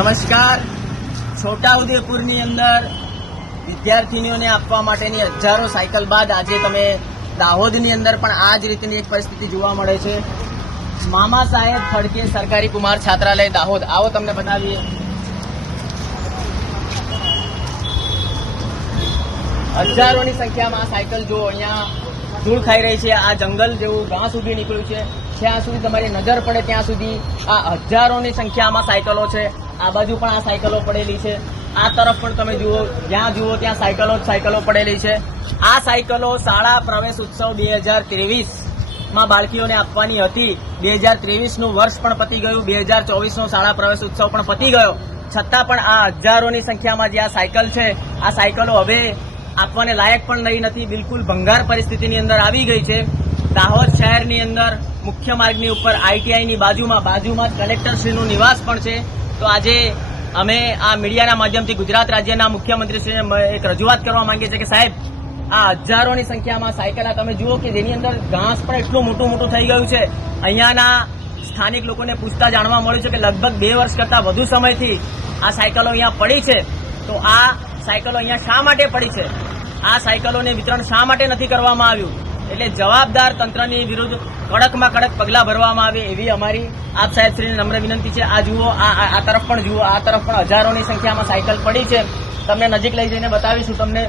નમસ્કાર. છોટાઉદેપુરની અંદર વિદ્યાર્થીનીઓને આપવા માટેની હજારો સાયકલ બાદ આજે તમે દાહોદની અંદર પણ આ જ રીતની એક પરિસ્થિતિ જોવા મળે છે. મામા સાહેબ ફડકે સરકારી કુમાર છાત્રાલય દાહોદ. આવો તમને બતાવીએ. હજારોની સંખ્યામાં સાયકલ જો અહીંયા ધૂળ ખાઈ રહી છે. આ જંગલ જેવું ઘાસ સુધી નીકળ્યું છે. જ્યાં સુધી તમારી નજર પડે ત્યાં સુધી આ હજારોની સંખ્યામાં સાયકલો છે. આ બાજુ પણ આ સાયકલો પડેલી છે. આ તરફ પણ તમે જુઓ, જ્યાં જુઓ ત્યાં સાયકલો જ સાયકલો પડેલી છે. આ સાયકલો શાળા પ્રવેશ ઉત્સવ બે હજાર ત્રેવીસમાં બાળકીઓને આપવાની હતી. બે હજાર ત્રેવીસનું વર્ષ પણ પતી ગયું, બે હજાર ચોવીસ નો શાળા પ્રવેશ ઉત્સવ પણ પતી ગયો. છતાં પણ આ હજારોની સંખ્યામાં જે આ સાયકલ છે, આ સાયકલો હવે આપવાને લાયક પણ રહી નથી. બિલકુલ ભંગાર પરિસ્થિતિની અંદર આવી ગઈ છે. દાહોદ શહેરની અંદર મુખ્ય માર્ગની ઉપર આઈટીઆઈની બાજુમાં બાજુમાં કલેક્ટરશ્રીનું નિવાસ પણ છે. તો આજે અમે આ મીડિયાના માધ્યમથી ગુજરાત રાજ્યના મુખ્યમંત્રીશ્રીને એક રજૂઆત કરવા માંગીએ છીએ કે સાહેબ, આ હજારોની સંખ્યામાં સાયકલ તમે જુઓ કે જેની અંદર ઘાસ પણ એટલું મોટું મોટું થઈ ગયું છે. અહીંયાના સ્થાનિક લોકોને પૂછતા જાણવા મળ્યું છે કે લગભગ બે વર્ષ કરતાં વધુ સમયથી આ સાયકલો અહીંયા પડી છે. તો આ સાયકલો અહીંયા શા માટે પડી છે? આ સાયકલોને વિતરણ શા માટે નથી કરવામાં આવ્યું? એટલે જવાબદાર તંત્રની વિરુદ્ધ કડકમાં કડક પગલાં ભરવામાં આવે એવી અમારી આપ સાહેબ શ્રીને નમ્ર વિનંતી છે. આ જુઓ, આ તરફ પણ જુઓ, આ તરફ પણ હજારોની સંખ્યામાં સાયકલ પડી છે. તમને નજીક લઈ જઈને બતાવીશું તમને.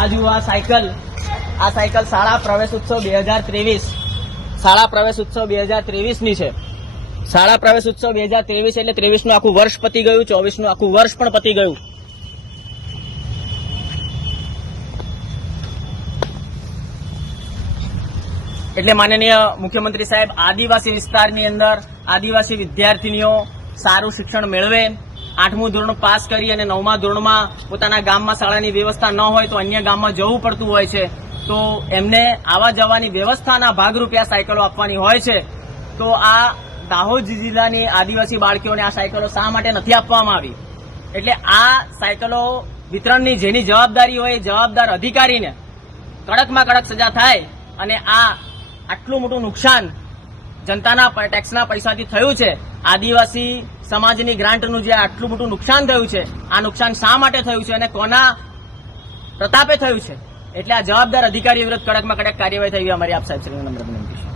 આ જુઓ, આ સાયકલ. આ સાયકલ શાળા પ્રવેશ ઉત્સવ બે હજાર ત્રેવીસ. શાળા પ્રવેશ ઉત્સવ બે હજાર ત્રેવીસની છે. શાળા પ્રવેશ ઉત્સવ બે હજાર ત્રેવીસ એટલે ત્રેવીસનું આખું વર્ષ પતી ગયું, ચોવીસનું આખું વર્ષ પણ પતી ગયું. એટલે માનનીય મુખ્યમંત્રી સાહેબ, આદિવાસી વિસ્તારની અંદર આદિવાસી વિદ્યાર્થીનીઓ સારું શિક્ષણ મેળવે. આઠમું ધોરણ પાસ કરી અને નવમા ધોરણમાં પોતાના ગામમાં શાળાની વ્યવસ્થા ન હોય તો અન્ય ગામમાં જવું પડતું હોય છે. તો એમને આવા જવાની વ્યવસ્થાના ભાગરૂપે આ સાયકલો આપવાની હોય છે. તો આ દાહોદ જિલ્લાની આદિવાસી બાળકીઓને આ સાયકલો શા માટે નથી આપવામાં આવી? એટલે આ સાયકલો વિતરણની જેની જવાબદારી હોય જવાબદાર અધિકારીને કડકમાં કડક સજા થાય અને આ આટલું મોટું નુકસાન જનતાના ટેક્સના પૈસાથી થયું છે. આદિવાસી સમાજની ગ્રાન્ટનું જે આટલું મોટું નુકસાન થયું છે, આ નુકસાન શા માટે થયું છે અને કોના પ્રતાપે થયું છે? એટલે આ જવાબદાર અધિકારી વિરુદ્ધ કડકમાં કડક કાર્યવાહી થઈ અમારી આપ સાહેબ શ્રીને નમ્ર વિનંતી